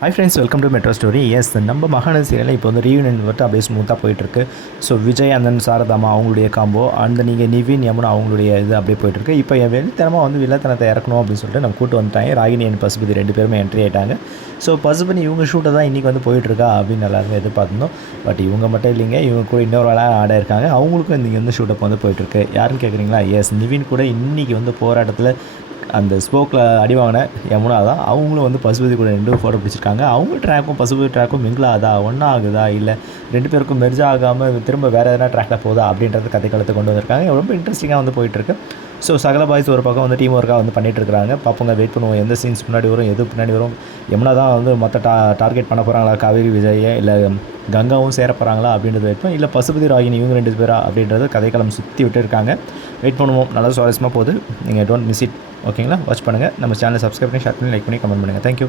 Hi friends, welcome to metro story. Yes, நம்ம மகாநதி சீரியலில் இப்போ வந்து ரீயூனியன் வந்துட்டு அப்படியே ஸ்மூத்தாக போயிட்டுருக்கு. ஸோ விஜய் அண்ட் தென் சாரதாமா அவங்களுடைய காம்போ, அந்த நீங்கள் நிவின் யமுனா அவங்களுடைய இது அப்படியே போயிட்டுருக்கு. இப்போ என் வெளித்தனமாக வந்து வில்லத்தனத்தை இறக்கணும் அப்படின்னு சொல்லிட்டு நம்ம கூட்டு வந்துட்டாங்க. ராகினி அண்ட் பசுபதி 2 பேருமே என்ட்ரி ஆகிட்டாங்க. ஸோ பசுபதி இவங்க ஷூட்டை தான் இன்றைக்கி வந்து போயிட்டுருக்கா அப்படின்னு எல்லாருமே எதிர்பார்த்துருந்தோம். பட் இவங்க மட்டும் இல்லைங்க, இவங்க கூட இன்னொரு வேலை ஆட இருக்காங்க. அவங்களுக்கும் இன்றைக்கி வந்து ஷூட்டப் வந்து போயிட்டுருக்கு. யாருன்னு கேட்குறீங்களா? எஸ், நிவின் கூட இன்றைக்கி வந்து போராட்டத்தில் அந்த ஸ்போக்கில் அடி வாங்கின யமுனா தான். அவங்களும் வந்து பசுபதி கூட 2 ஃபோட்டோ பிடிச்சிருக்காங்க. அவங்க ட்ராக்கும் பசுபதி ட்ராக்கும் மிங்கிள் ஆகுதா, ஒன்றா ஆகுதா, இல்லை 2 பேருக்கும் மெர்ஜ் ஆகாமல் திரும்ப வேறு எதனா ட்ராக்கில் போகுதா அப்படின்றது கதைக்களத்தை கொண்டு வந்திருக்காங்க. ரொம்ப இன்ட்ரெஸ்டிங்காக வந்து போயிட்டுருக்கு. ஸோ சகல பாய்ஸ் ஒரு பக்கம் வந்து டீம் ஒர்க்காக வந்து பண்ணிகிட்ருக்காங்க. பார்ப்போங்க, வெயிட் பண்ணுவோம் எந்த சீன்ஸ் முன்னாடி வரும், எது பின்னாடி வரும். யமுனா தான் வந்து மற்ற டார்கெட் பண்ண போகிறாங்களா, காவேரி விஜயை, இல்லை கங்காவும் சேர போகிறாங்களா அப்படின்றது வெயிட் இல்லை பசுபதி ராகினி இவங்க 2 பேரா அப்படின்றது கதைக்களம் சுற்றி விட்டு இருக்காங்க. வெயிட் பண்ணுவோம். நல்லா சுவாரஸ்யமாக போகுது. நீங்கள் டோன்ட் மிஸ் இட். ஓகேங்களா? வாட்ச் பண்ணுங்கள். நம்ம சேனலை சப்ஸ்கிரைப் பண்ணி, ஷேர் பண்ணி, லைக் பண்ணி, கமெண்ட் பண்ணுங்கள். தேங்க்யூ.